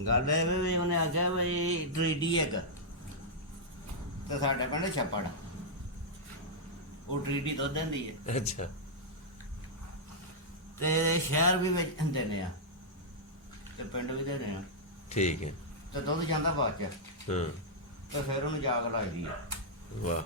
ਗੱਲ ਇਹ ਵੀ ਉਹਨੇ ਆਖਿਆ ਬਈ ਟਰੀਡੀ ਇੱਕ ਤੇ ਸਾਡੇ ਪਿੰਡ ਛੱਪੜ ਉਹ ਟਰੀਡੀ ਦੁੱਧ ਦਿੰਦੀ ਹੈ ਅੱਛਾ ਤੇ ਸ਼ਹਿਰ ਵੀ ਵਿੱਚ ਦਿੰਦੇ ਆ ਤੇ ਪਿੰਡ ਵੀ ਦਿੰਦੇ ਆ ਠੀਕ ਹੈ। ਤੇ ਦੁੱਧ ਜਾਂਦਾ ਬਾਅਦ ਚ ਹਾਂ ਤੇ ਫਿਰ ਉਹਨੂੰ ਜਾਗ ਲੱਗਦੀ ਆ ਵਾਹ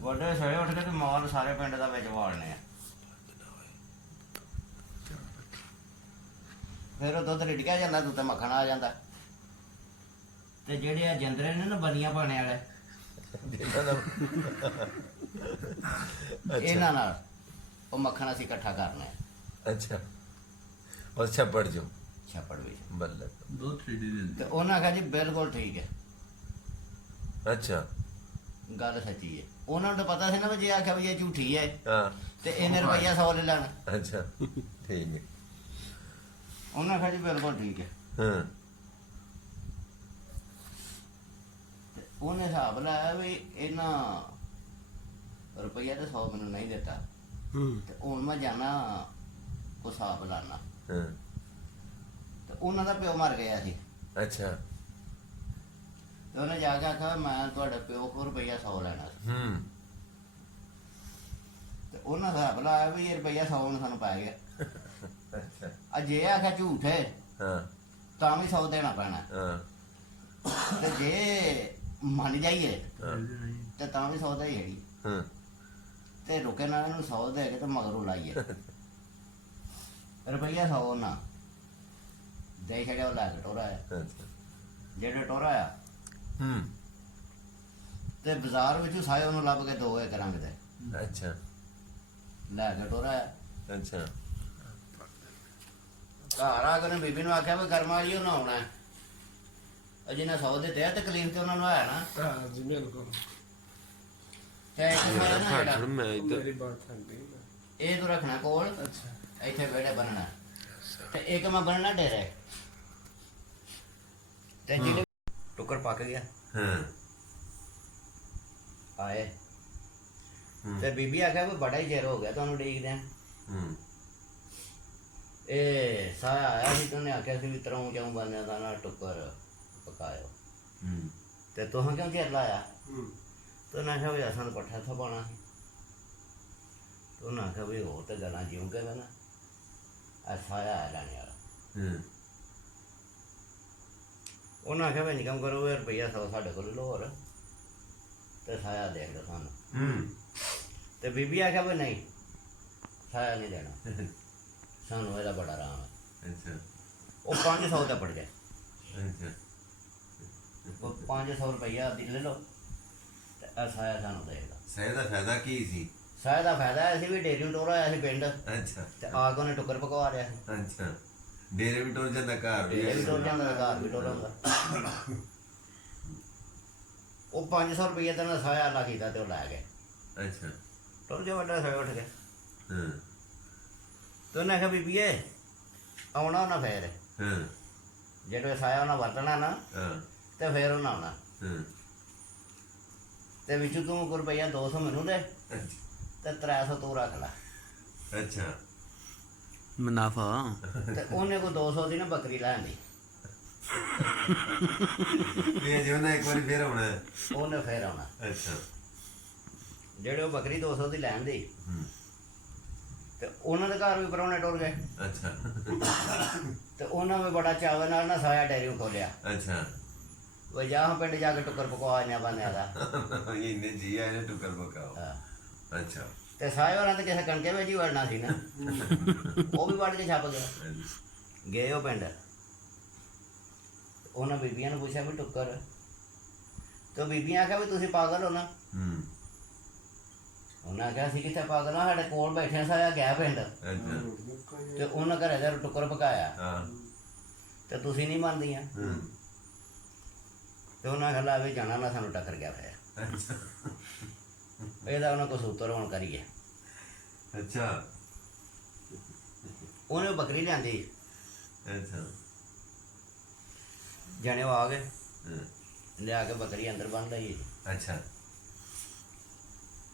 ਵੱਡੇ ਸਵੇਰੇ ਉੱਠ ਕੇ ਤੇ ਮਾਲ ਸਾਰੇ ਪਿੰਡ ਦਾ ਵਿੱਚ ਵਾਲਣੇ ਆ ਫਿਰ ਉਹ ਦੁੱਧ ਰਿੜਕਿਆ ਜਾਂਦਾ ਦੁੱਧ ਤੇ ਮੱਖਣ ਆ ਜਾਂਦਾ ਤੇ ਜਿਹੜੇ ਆ ਜੰਦਰੇ ਨੇ ਨਾ ਬਨੀਆਂ ਪਾਣੇ ਵਾਲੇ ਇਹਨਾਂ ਨਾਲ ਉਹ ਮੱਖਣ ਅਸੀਂ ਇਕੱਠਾ ਕਰਨਾ ਹੈ ਅੱਛਾ ਔਰ ਛੱਪੜ ਜੋ ਛੱਪੜ ਵਿੱਚ ਬੱਲੇ ਦੋ 3D ਦੇ ਤੇ ਉਹਨਾਂ ਆਖਿਆ ਜੀ ਬਿਲਕੁਲ ਠੀਕ ਹੈ ਅੱਛਾ ਗੱਲ ਸੱਚੀ ਹੈ ਉਹਨਾਂ ਨੂੰ ਤਾਂ ਪਤਾ ਸੀ ਨਾ ਵੀ ਜੇ ਆਖਿਆ ਵੀ ਇਹ ਝੂਠੀ ਹੈ ਹਾਂ ਤੇ ਇਹਨੇ ਰੁਪਈਆ 100 ਲੈ ਲੈਣਾ ਅੱਛਾ ਠੀਕ ਹੈ। ਉਹਨਾਂ ਆਖਿਆ ਜੀ ਬਿਲਕੁਲ ਠੀਕ ਹੈ ਹਾਂ ਤੇ ਉਹਨੇ ਹਿਸਾਬ ਲਾਇਆ ਵੀ ਇਹਨਾਂ ਰੁਪਈਆ ਤੇ 100 ਮੈਨੂੰ ਨਹੀਂ ਦਿੱਤਾ ਤੇ ਹੁਣ ਮੈਂ ਜਾਣਾ ਕੋ ਹਿਸਾਬ ਲਾਣਾ ਹਾਂ ਤੇ ਉਹਨਾਂ ਦਾ ਪਿਓ ਮਰ ਗਿਆ ਸੀ ਅੱਛਾ ਤੇ ਉਹਨੇ ਜਾ ਕੇ ਆਖਿਆ ਮੈਂ ਤੁਹਾਡੇ ਪਿਓ ਕੋਲ ਰੁਪਈਆ 100 ਲੈਣਾ ਸੀ ਤੇ ਉਹਨਾਂ ਹਿਸਾਬ ਲਾਇਆ ਵੀ ਇਹ ਰੁਪਈਆ 100 ਨੂੰ ਸਾਨੂੰ ਪੈ ਗਿਆ ਅੱਛਾ ਆ ਜੇ ਆਖਿਆ ਝੂਠ ਹੈ ਹਾਂ ਤਾਂ ਵੀ 100 ਦੇਣਾ ਪੈਣਾ ਹਾਂ ਤੇ ਜੇ ਮੰਨ ਜਾਈਏ ਹਾਂ ਤੇ ਤਾਂ ਵੀ 100 ਦਾ ਹੀ ਹੈਗੀ ਹਾਂ ਤੇ ਰੁਕੇ ਨਾ ਇਹਨੂੰ 100 ਦੇ ਕੇ ਤੇ ਮਗਰੋਂ ਲਾਈਏ ਰੁਪਈਆ 100 ਨਾ ਦੇ ਛੜਿਆ ਉਹ ਲੈ ਕੇ ਟੋਰਾ ਆਇਆ ਅੱਛਾ ਜਿਹੜੇ ਟੋਰਾ ਆਇਆ ਤੇ ਬਾਜ਼ਾਰ ਵਿੱਚੋਂ ਸਾਏ ਉਹਨੂੰ ਲੱਭ ਕੇ 2 ਏਕ ਰੰਗ ਦੇ ਅੱਛਾ ਲੈ ਕੇ ਟੋਰਾ ਆਇਆ ਅੱਛਾ ਘਰ ਆ ਕੇ ਉਹਨੇ ਬੀਬੀ ਨੂੰ ਆਖਿਆ ਵੀ ਕਰਮਾ ਜੀ ਉਹਨਾਂ ਆਉਣਾ ਹੈ ਜਿਹਨੇ 100 ਦਿੱਤੇ ਆ ਤਕਲੀਫ ਤੇ ਉਹਨਾਂ ਨੂੰ ਆਇਆ ਨਾ हाँ जी बिल्कुल ਤੇ ਇੱਕ ਮੈਂ ਨਾ ਜਿਹੜਾ ਮੈਂ ਇੱਧਰ मेरी बात है ठीक है ਇਹ ਤੂੰ ਰੱਖਣਾ ਕੋਲ अच्छा ਇੱਥੇ ਵਿਹੜੇ ਬੰਨਣਾ ਤੇ ਇੱਕ ਮੈਂ ਬੰਨਣਾ ਡੇਰੇ ਤੇ ਜਿਹੜੇ ਟੁੱਕਰ ਪੱਕ ਗਿਆ ਹਾਂ ਆਏ ਤੇ ਬੀਬੀ ਆਖਿਆ ਵੀ ਬੜਾ ਹੀ ਚਿਰ ਹੋ ਗਿਆ ਤੁਹਾਨੂੰ ਉਡੀਕਦਿਆਂ ਇਹ ਸਾਇਆ ਆਇਆ ਸੀ ਤੂੰ ਆਖਿਆ ਸੀ ਵੀ ਤਰੋਂ ਕਿਉਂ ਬੰਨਿਆ ਦਾ ਨਾ ਟੁੱਕਰ ਪਕਾਇਓ ਤੇ ਤੂੰ ਕਿਉਂ ਚਿਰ ਲਾਇਆ ਤੂੰ ਨਾ ਕਿਹਾ ਵੀ ਅਸਾਂ ਨੂੰ ਪੱਠਾ ਥਾ ਪਾਉਣਾ ਸੀ ਤੂੰ ਨਾ ਕਿਹਾ ਵੀ ਹੋਰ ਤੇ ਗੱਲਾਂ ਜਿਉਂ ਕੇ ਨਾ ਆ ਸਾਇਆ ਆ ਲੈਣੇ ਵਾਲਾ ਉਹਨਾਂ ਆਖਿਆ ਵੀ ਨਿਕਮ ਕਰੋ ਇਹ ਰੁਪਈਆ 100 ਸਾਡੇ ਕੋਲ ਲਓ ਹੋਰ ਤੇ ਸਾਇਆ ਦੇਖ ਲਓ ਸਾਨੂੰ ਤੇ ਬੀਬੀ ਆਖਿਆ ਵੀ ਨਹੀਂ ਸਾਇਆ ਨਹੀਂ ਦੇਣਾ ਸਾਨੂੰ ਇਹਦਾ ਬੜਾ ਆਰਾਮ ਹੈ ਅੱਛਾ ਉਹ 500 ਦਾ ਪੜ ਗਿਆ ਅੱਛਾ ਉਹ 500 ਰੁਪਈਆ ਦੀ ਲੈ ਲਓ ਤੇ ਆ ਸਾਇਆ ਸਾਨੂੰ ਦੇਗਾ ਸਹਿ ਦਾ ਫਾਇਦਾ ਕੀ ਸੀ ਸਾਇਆ ਦਾ ਫਾਇਦਾ ਹੈ ਸੀ ਵੀ ਡੇਰੀ ਨੂੰ ਟੋਰਾ ਆਇਆ ਸੀ ਪਿੰਡ ਅੱਛਾ ਤੇ ਆ ਕੇ ਉਹਨੇ ਟੁੱਕਰ ਪਕਵਾ ਰਿਹਾ ਸੀ ਅੱਛਾ ਡੇਰੇ ਵੀ ਟੁਰ ਜਾਂਦਾ ਘਰ ਵੀ ਡੇਰੇ ਵੀ ਟੁਰ ਜਾਂਦਾ ਘਰ ਵੀ ਟੁਰ ਹੁੰਦਾ ਉਹ 500 ਰੁਪਈਆ ਤੇ ਨਾ ਸਾਇਆ ਲਾ ਕੀਤਾ ਤੇ ਉਹ ਲੈ ਗਏ ਅੱਛਾ ਟੁਰ ਜਾ ਵੱਡਾ ਸਾਇਆ ਉੱਠ ਗਿਆ ਹਾਂ ਤੇ ਉਹਨੇ ਆਖਿਆ ਬੀਬੀਏ ਆਉਣਾ ਉਹਨਾਂ ਫੇਰ ਹਾਂ ਜਿਹੜੇ ਸਾਇਆ ਉਹਨਾਂ ਵਰਤਣਾ ਨਾ ਹਾਂ ਤੇ ਫੇਰ ਉਹਨਾਂ ਆਉਣਾ ਹਾਂ ਤੇ ਵਿੱਚ ਤੂੰ ਕੋਈ ਰੁਪਈਆ 200 ਮੈਨੂੰ ਦੇ ਤੇ 300 ਤੂੰ ਰੱਖ ਲੈ ਅੱਛਾ ਮੁਨਾਫਾ ਤੇ ਉਹਨੇ ਕੋਈ 200 ਦੀ ਨਾ ਬੱਕਰੀ ਲੈਣ ਦੀ ਇਹ ਜੋ ਨਾ ਇੱਕ ਵਾਰੀ ਫੇਰ ਆਉਣਾ ਉਹਨੇ ਫੇਰ ਆਉਣਾ ਅੱਛਾ ਜਿਹੜੇ ਉਹ ਬੱਕਰੀ 200 ਦੀ ਲੈਣ ਦੀ ਹੂੰ ਤੇ ਉਹਨਾਂ ਦੇ ਘਰ ਵੀ ਪਰਾਉਣੇ ਟੁਰ ਗਏ ਅੱਛਾ ਤੇ ਉਹਨਾਂ ਵੀ ਬੜਾ ਚਾਅ ਨਾਲ ਨਾ ਸਾਇਆ ਡੈਰੀ ਖੋਲਿਆ ਅੱਛਾ ਉਹ ਜਾ ਪਿੰਡ ਜਾ ਕੇ ਟੁੱਕਰ ਪਕਵਾ ਨਿਆ ਬੰਨਿਆ ਦਾ ਇਹਨੇ ਜੀ ਆਏ ਨੇ ਟੁਕਰ ਪਕਾਓ ਹਾਂ। ਅੱਛਾ ਤੇ ਸਾਇਆ ਉਹਨਾਂ ਤੇ ਕਿਸੇ ਕਣਕੇ ਵਿੱਚ ਹੀ ਵੜਨਾ ਸੀ ਨਾ ਉਹ ਵੀ ਵੜ ਕੇ ਛੱਪ ਗਿਆ ਗਏ ਉਹ ਪਿੰਡ ਉਹਨਾਂ ਬੀਬੀਆਂ ਨੂੰ ਪੁੱਛਿਆ ਵੀ ਟੁੱਕਰ ਤੇ ਉਹ ਬੀਬੀਆਂ ਆਖਿਆ ਵੀ ਤੁਸੀਂ ਪਾਗਲ ਹੋ ਨਾ ਹੂੰ ਉਹਨਾਂ ਆਖਿਆ ਅਸੀਂ ਕਿੱਥੇ ਪਾਗਲ ਆ ਸਾਡੇ ਕੋਲ ਬੈਠੇ ਸਾਇਆ ਗਿਆ ਪਿੰਡ ਅੱਛਾ ਤੇ ਉਹਨਾਂ ਘਰੇ ਦਾ ਟੁੱਕਰ ਪਕਾਇਆ ਹਾਂ ਤੇ ਤੁਸੀਂ ਨਹੀਂ ਮੰਨਦੀਆਂ ਹੂੰ ਤੇ ਉਹਨਾਂ ਖਲਾ ਵੀ ਜਾਣਾ ਨਾ ਸਾਨੂੰ ਟੱਕਰ ਗਿਆ ਫਿਰ ਅੱਛਾ ਇਹਦਾ ਉਹਨਾਂ ਕੋ ਸੂਤਰ ਹੋਣ ਕਰੀਏ ਅੱਛਾ ਉਹਨੇ ਬੱਕਰੀ ਲਿਆਂਦੀ ਅੱਛਾ ਜਾਣੇ ਉਹ ਆ ਗਏ ਹਾਂ, ਲਿਆ ਕੇ ਬੱਕਰੀ ਅੰਦਰ ਬੰਨ ਲਈ ਅੱਛਾ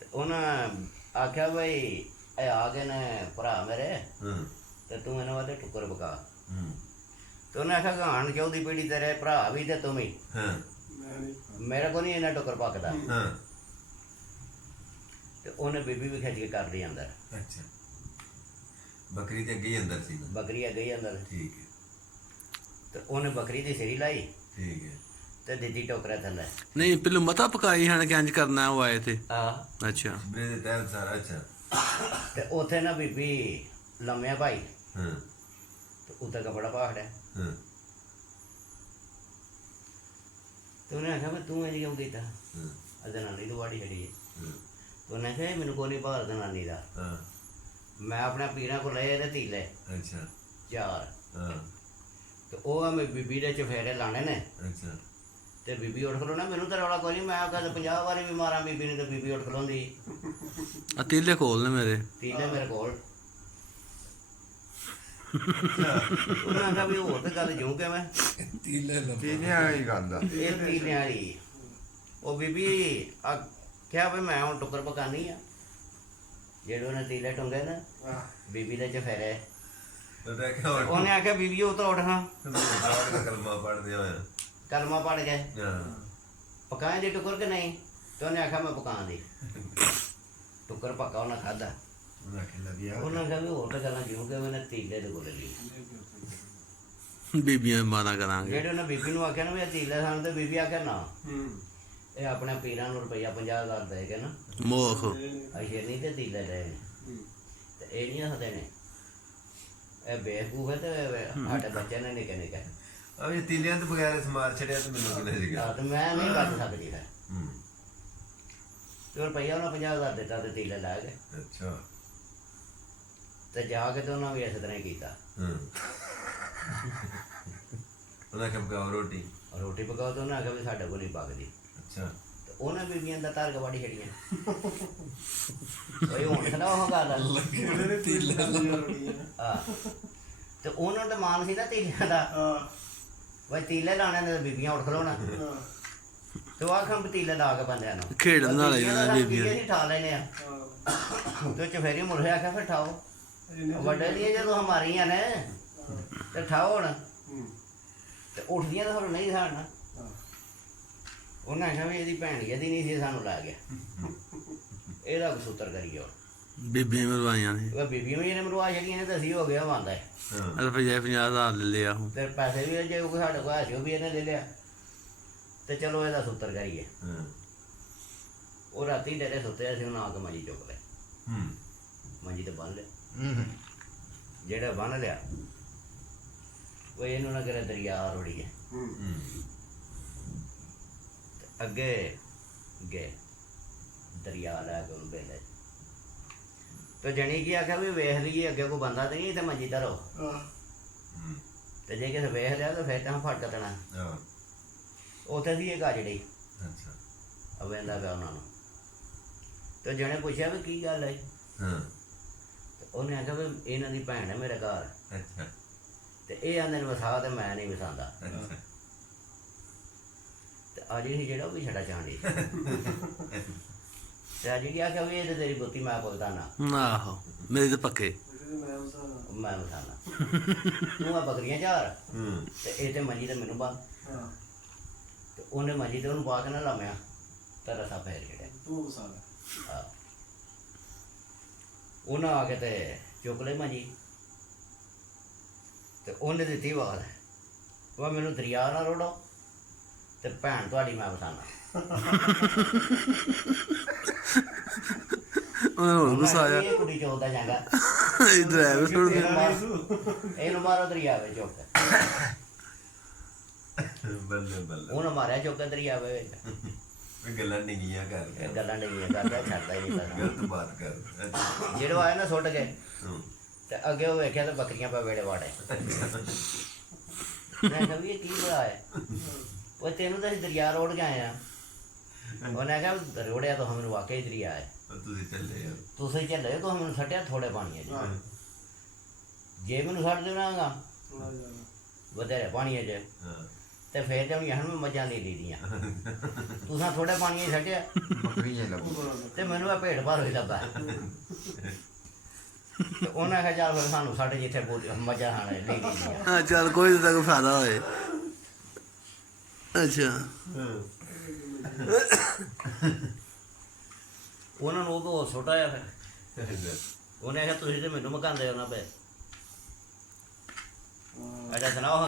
ਤੇ ਉਹਨਾਂ ਆਖਿਆ ਬਈ ਇਹ ਆ ਗਏ ਨੇ ਭਰਾ ਮੇਰੇ ਹੂੰ ਤੇ ਤੂੰ ਇਹਨਾਂ ਵਾਲੇ ਟੁੱਕਰ ਪਕਾ ਹੂੰ ਤੇ ਉਹਨੇ ਆਖਿਆ ਗਾਣ ਚੌਥੀ ਪੀੜੀ ਤੇਰੇ ਭਰਾ ਵੀ ਤੇ ਤੂੰ ਵੀ ਹਾਂ ਮੈਂ ਨਹੀਂ ਮੇਰੇ ਕੋਲ ਨਹੀਂ ਇਹਨਾਂ ਟੁੱਕਰ ਪੱਕਦਾ। ਹਾਂ ਤੇ ਉਹਨੇ ਬੀਬੀ ਵੀ ਖਿੱਚ ਕੇ ਕਰ ਲਈ ਅੰਦਰ। ਅੱਛਾ ਬੱਕਰੀ ਤੇ ਅੱਗੇ ਹੀ ਅੰਦਰ ਸੀ ਨਾ। ਬੱਕਰੀ ਅੱਗੇ ਹੀ ਅੰਦਰ ਠੀਕ ਹੈ ਤੇ ਉਹਨੇ ਬੱਕਰੀ ਦੀ ਸਿਰੀ ਲਾਈ ਠੀਕ ਹੈ ਤੇ ਦਿੱਤੀ ਟੋਕਰਾ ਥੱਲੇ। ਨਹੀਂ ਪਹਿਲਾਂ ਮਤਾ ਪਕਾਈ ਹਨ ਕਿ ਇੰਜ ਕਰਨਾ ਉਹ ਆਏ ਤੇ ਆਹ ਅੱਛਾ ਬਰੇ ਦੇ ਤਹਿਤ ਸਾਰਾ। ਅੱਛਾ ਤੇ ਉੱਥੇ ਨਾ ਬੀਬੀ ਲੰਮਿਆ ਭਾਈ ਹਾਂ ਤੇ ਉੱਤੇ ਕੱਪੜਾ ਪਾੜਿਆ ਹਾਂ ਤੇ ਉਹਨੇ ਆਖਿਆ ਵੀ ਤੂੰ ਇੰਜ ਕਿਉਂ ਕੀਤਾ? ਹਾਂ ਜਨਾਨੀ ਦੀ ਵਾੜੀ ਛੜੀ ਹੈ। ਹਾਂ ਤੇ ਉਹਨੇ ਆਖਿਆ ਮੈਨੂੰ ਕੋਈ ਨਹੀਂ ਭਾਰ ਜਨਾਨੀ ਦਾ। ਹਾਂ ਮੈਂ ਆਪਣੇ ਪੀਰਾਂ ਕੋਲ ਲਏ ਇਹਦੇ ਤੀਲੇ ਅੱਛਾ 4 ਹਾਂ ਤੇ ਉਹ ਆ ਮੈਂ ਬੀਬੀ ਦੇ ਚਫੇਰੇ ਲਾਣੇ ਨੇ। ਅੱਛਾ ਤੇ ਬੀਬੀ ਉੱਠ ਖਲੋਣਾ ਮੈਨੂੰ ਤਾਂ ਰੌਲਾ ਕੋਈ ਨਹੀਂ। ਮੈਂ ਕਦੇ 50 ਵਾਰੀ ਵੀ ਮਾਰਾਂ ਬੀਬੀ ਨੂੰ ਤੇ ਬੀਬੀ ਉੱਠ ਖਲੋਂਦੀ। ਆ ਤੀਲੇ ਕੋਲ ਨੇ ਮੇਰੇ ਤੀਲੇ ਮੇਰੇ ਕੋਲ। ਉਹਨਾਂ ਆਖਿਆ ਵੀ ਹੋਰ ਤੇ ਗੱਲ ਜੂ ਕਿਵੇਂ ਤੀਲੇ ਲੱਭ ਤੀਨਿਆਂ ਵਾਲੀ ਗੱਲ ਆ। ਇਹ ਤੀਲਿਆਂ ਵਾਲੀ। ਉਹ ਬੀਬੀ ਆ ਕਿਹਾ ਵੀ ਮੈਂ ਹੁਣ ਟੁੱਕਰ ਪਕਾਨੀ ਆ। ਜਿਹੜੇ ਉਹਨੇ ਤੀਲੇ ਟੁੰਗੇ ਨਾ ਬੀਬੀ ਦੇ ਚਫੇਰੇ। ਤੇ ਦੇਖਿਆ ਹੋਰ ਉਹਨੇ ਆਖਿਆ ਬੀਬੀ ਉਹ ਤਾਂ ਉੱਠ ਹਾਂ ਬਾਹਰ ਦਾ ਕਲਮਾ ਪੜਦੇ ਹੋਇਆ। ਕਲਮਾ ਪੜ ਗਏ ਹਾਂ ਪਕਾਏ ਦੀ ਟੁੱਕਰ ਕਿ ਨਹੀਂ? ਤੇ ਉਹਨੇ ਆਖਿਆ ਮੈਂ ਪਕਾਂ ਦੀ ਟੁੱਕਰ ਪੱਕਾ ਉਹਨੇ ਖਾਧਾ। ਉਹਨਾਂ ਖਿਲਾ ਦਿਆ ਉਹਨਾਂ ਕਿਹਾ ਵੀ ਹੋਰ ਤਾਂ ਗੱਲਾਂ ਜਿਉਂ ਕਿ ਉਹਨੇ ਤੀਲੇ ਦੇ ਕੋਲ ਲਈ। ਬੀਬੀਆਂ ਮਾਨਾ ਕਰਾਂਗੇ ਜਿਹੜੇ ਉਹਨੇ ਬੀਬੀ ਨੂੰ ਆਖਿਆ ਨਾ ਵੀ ਇਹ ਤੀਲੇ ਸਾਨੂੰ ਤੇ ਬੀਬੀ ਆਖਿਆ ਨਾ ਇਹ ਆਪਣੇ ਪੀਰਾਂ ਨੂੰ ਰੁਪਈਆ 50,000 ਦੇ ਕੇ ਨਾ ਮੋਖ ਅਸ਼ੇ ਨਹੀਂ ਤੇ ਤੀਲੇ ਦੇ ਨੇ ਤੇ ਇਹ ਨਹੀਂ ਹੱਸਦੇ ਨੇ। ਇਹ ਬੇਵਕੂਫ ਹੈ ਤੇ ਸਾਡੇ ਬੱਚੇ ਨੇ ਨਿੱਕੇ ਨਿੱਕੇ। ਆ ਵੀ ਤੀਲਿਆਂ ਤੋਂ ਬਗੈਰ ਸਮਾਰ ਛੜਿਆ ਤੇ ਮੈਨੂੰ ਕਿਹਨੇ ਸੀਗਾ। ਤੇ ਮੈਂ ਨਹੀਂ ਕਰ ਸਕਦੀ ਫਿਰ। ਹੂੰ ਤੇ ਰੁਪਈਆ ਉਹਨਾਂ 50,000 ਦਿੱਤਾ ਤੇ ਤੀਲੇ ਲਾ ਗਏ ਅੱਛਾ ਤੇ ਜਾ ਕੇ ਤੇ ਉਹਨਾਂ ਵੀ ਇਸ ਤਰ੍ਹਾਂ ਹੀ ਕੀਤਾ। ਹਾਂ ਉਹਨਾਂ ਕਬ ਪਕਾਓ ਰੋਟੀ। ਰੋਟੀ ਪਕਾਓ ਤੇ ਉਹਨਾਂ ਆਖਿਆ ਵੀ ਸਾਡੇ ਕੋਲ ਨਹੀਂ ਪੱਕਦੀ। ਅੱਛਾ ਤੇ ਉਹਨਾਂ ਬੀਬੀਆਂ ਦਾ ਧਾਰ ਗਵਾੜੀ ਛੜੀਆਂ। ਕੋਈ ਹੁਣ ਸੁਣਾ ਉਹ ਗੱਲ। ਤੀਲੇ ਲੱਭ ਹਾਂ ਤੇ ਉਹਨਾਂ ਦਾ ਮਾਨ ਸੀ ਨਾ ਤੀਲਿਆਂ ਦਾ। ਬਈ ਤੀਲੇ ਲਾਣੇ ਨੇ ਤੇ ਬੀਬੀਆਂ ਉੱਠ ਖਲੋਣਾ ਤੇ ਉਹ ਆਖਣ ਵੀ ਤੀਲੇ ਲਾ ਕੇ ਬੰਦਿਆਂ ਨੂੰ ਖੇਡਣ ਨਾਲ ਹੀ ਨਾ ਬੀਬੀਆਂ ਅਸੀਂ ਠਾ ਲੈਨੇ ਆ ਤੇ ਚਫੇਰੀ ਮੁਰਹੇ ਆਖਿਆ ਫਿਰ ਠਾਓ ਵੱਡੇ ਦੀਆਂ ਜਦੋਂ ਹਮਾਰੀਆਂ ਨੇ ਤੇ ਠਾਓ ਹੁਣ ਤੇ ਉੱਠਦੀਆਂ ਤਾਂ ਹੁਣ ਨਹੀਂ ਸਾੜਨਾ। ਉਹਨਾਂ ਆਖਿਆ ਵੀ ਇਹਦੀ ਭੈਣ ਇਹਦੀ ਨਹੀਂ ਸੀ ਸਾਨੂੰ ਲਾ ਗਿਆ ਇਹਦਾ ਕਸੂਤਰ ਕਰੀਏ ਹੁਣ। ਬੀਬੀਆਂ ਮਰਵਾਈਆਂ ਨੇ ਉਹ ਬੀਬੀਆਂ ਵੀ ਇਹਨੇ ਮਰਵਾ ਛੜੀਆਂ ਨੇ ਤੇ ਅਸੀਂ ਹੋ ਗਿਆ ਬੰਦਾ ਹਾਂ ਰੁਪਈਆ 50,000 ਲੈ ਲਿਆ ਹੁਣ ਤੇ ਪੈਸੇ ਵੀ ਜੇ ਕੋਈ ਸਾਡੇ ਕੋਲ ਹੈ ਵੀ ਇਹਨੇ ਲੈ ਲਿਆ ਤੇ ਚਲੋ ਇਹਦਾ ਸੂਤਰ ਕਰੀਏ। ਹਾਂ ਉਹ ਰਾਤੀ ਡੇਰੇ ਸੁੱਤੇ ਅਸੀਂ ਉਹਨਾਂ ਆ ਕੇ ਮੰਜੀ ਚੁੱਕ ਲਿਆ। ਹੂੰ ਮੰਜੀ ਤੇ ਬੰਨ ਲਿਆ। ਜਿਹੜਾ ਬੰਨ ਲਿਆ ਉਹ ਇਹਨੂੰ ਨਾ ਕਰੇ ਦਰਿਆ ਰੋੜੀਏ। ਤੇ ਅੱਗੇ ਗਏ ਦਰਿਆ ਲੈ ਕੇ ਉਹਨੂੰ ਬੇਲੇ ਤੇ ਜਣੀ ਕੀ ਆਖਿਆ ਵੀ ਵੇਖ ਲਈਏ ਅੱਗੇ ਕੋਈ ਬੰਦਾ ਤੇ ਨਹੀਂ ਤੇ ਮੰਜੀ ਧਰੋ। ਤੇ ਜੇ ਕਿਸੇ ਵੇਖ ਲਿਆ ਤਾਂ ਫਿਰ ਤਾਂ ਫਟ ਕੱਟਣਾ। ਹਾਂ ਉੱਥੇ ਸੀ ਇਹ ਗਾਜੜੀ ਅੱਛਾ ਅਵੇਂਦਾ ਪਿਆ ਉਹਨਾਂ ਨੂੰ। ਤੇ ਜਣੇ ਪੁੱਛਿਆ ਵੀ ਕੀ ਗੱਲ ਹੈ? ਹਾਂ ਤੇ ਉਹਨੇ ਆਖਿਆ ਵੀ ਇਹਨਾਂ ਦੀ ਭੈਣ ਹੈ ਮੇਰੇ ਘਰ ਅੱਛਾ ਤੇ ਇਹ ਆਂਦੇ ਨੇ ਵਸਾ ਤੇ ਮੈਂ ਨਹੀਂ ਵਸਾਉਂਦਾ। ਅੱਛਾ ਤੇ ਅੱਜ ਹੀ ਜਿਹੜਾ ਉਹ ਵੀ ਛੜਾ ਚਾਂਦੀ ਤੇ ਅੱਜ ਕੀ ਆਖਿਆ ਵੀ ਇਹ ਤੇ ਤੇਰੀ ਬੁੱਤੀ ਮੈਂ ਭੁਗਤਾਨਾ। ਆਹੋ ਮੇਰੇ ਤੇ ਪੱਕੇ ਮੈਂ ਵਸਾਉਣਾ ਤੂੰ ਆ ਬੱਕਰੀਆਂ ਚਾਰ ਹੂੰ ਤੇ ਇਹ ਤੇ ਮੰਜੀ ਤੇ ਮੈਨੂੰ ਬੰਨ। ਤੇ ਉਹਨੇ ਮੰਜੀ ਤੇ ਉਹਨੂੰ ਪਾ ਕੇ ਨਾ ਲਾਮਿਆ ਤੇ ਰਸਾ ਫੇਰ ਛੜਿਆ। ਹਾਂ ਉਹਨਾਂ ਆ ਕੇ ਤੇ ਚੁੱਕ ਲਈ ਮੰਜੀ ਤੇ ਉਹਨੇ ਦਿੱਤੀ ਆਵਾਜ਼ ਉਹ ਮੈਨੂੰ ਦਰਿਆ ਨਾ ਰੋੜੋ ਤੇ ਭੈਣ ਤੁਹਾਡੀ ਮੈਂ ਵਸਾਣਾ। ਉਹਨਾਂ ਹੋਰ ਗੁੱਸਾ ਆਇਆ ਇਹ ਕੁੜੀ ਚੋਦਾ ਜਾਂਗਾ ਇਹ ਡਰਾਈਵਰ ਛੋੜ ਦੇ ਇਹਨੂੰ ਮਾਰੋ ਦਰਿਆ ਵਿੱਚ ਚੁੱਕ ਕੇ। ਬੱਲੇ ਬੱਲੇ ਉਹਨੇ ਮਾਰਿਆ ਚੁੱਕ ਕੇ ਦਰਿਆ ਵਿੱਚ। ਇਹ ਗੱਲਾਂ ਨਿੱਗੀਆਂ ਕਰ ਇਹ ਗੱਲਾਂ ਨਹੀਂ ਕਰਦਾ ਛੱਡਦਾ ਹੀ ਨਹੀਂ ਕਰਦਾ। ਗਲਤ ਬਾਤ ਕਰ ਅੱਛਾ ਜਿਹੜਾ ਆਇਆ ਨਾ ਸੁੱਟ ਕੇ ਹੂੰ ਤੇ ਅੱਗੇ ਉਹ ਵੇਖਿਆ ਤੇ ਬੱਕਰੀਆਂ ਪਾ ਵੇੜੇ ਵਾੜੇ। ਮੈਂ ਕਿਹਾ ਵੀ ਇਹ ਕੀ ਹੋਇਆ ਹੈ? ਉਹ ਤੈਨੂੰ ਤਾਂ ਅਸੀਂ ਦਰਿਆ ਰੋੜ ਕੇ ਆਏ ਆ। ਉਹਨੇ ਕਿਹਾ ਰੋੜਿਆ ਤਾਂ ਹਮਨ ਵਾਕਈ ਦਰਿਆ ਹੈ। ਤੁਸੀਂ ਚੱਲੇ ਯਾਰ ਤੁਸੀਂ ਚੱਲੇ ਤਾਂ ਹਮਨ ਸੱਟਿਆ ਥੋੜੇ ਪਾਣੀ ਹੈ ਜੀ ਜੇ ਮੈਨੂੰ ਛੱਡ ਦੇਣਾਗਾ ਵਧੇਰੇ ਪਾਣੀ ਹੈ ਜੇ ਹਾਂ ਤੇ ਫੇਰ ਤੇ ਹੁਣ ਮੈਂ ਮੱਝਾਂ ਦੇ ਲਈ ਦੀਆਂ ਤੁਸੀਂ ਥੋੜੇ ਪਾਣੀ 'ਚ ਛੱਡਿਆ ਬੱਕਰੀਆਂ ਲੱਗੂ ਤੇ ਮੈਨੂੰ ਆ ਭੇਡ ਭਾਰ ਹੋਈ ਲੱਗਾ ਤੇ ਉਹਨਾਂ ਕਿਹਾ ਚੱਲ ਫਿਰ ਸਾਨੂੰ ਸਾਡੇ ਜਿੱਥੇ ਮੱਝਾਂ ਖਾਣੇ ਲੈ ਕੇ ਗਿਆ ਹਾਂ ਚੱਲ ਕੋਈ ਤਾਂ ਕੋਈ ਫਾਇਦਾ ਹੋਏ। ਅੱਛਾ ਉਹਨਾਂ ਨੂੰ ਉਹ ਬਹੁਤ ਛੋਟਾ ਆ ਫਿਰ ਉਹਨੇ ਆਖਿਆ ਤੁਸੀਂ ਤੇ ਮੈਨੂੰ ਮਕਾਉਂਦੇ ਹੋ ਨਾ ਪਏ ਅੱਛਾ ਸੁਣਾਓ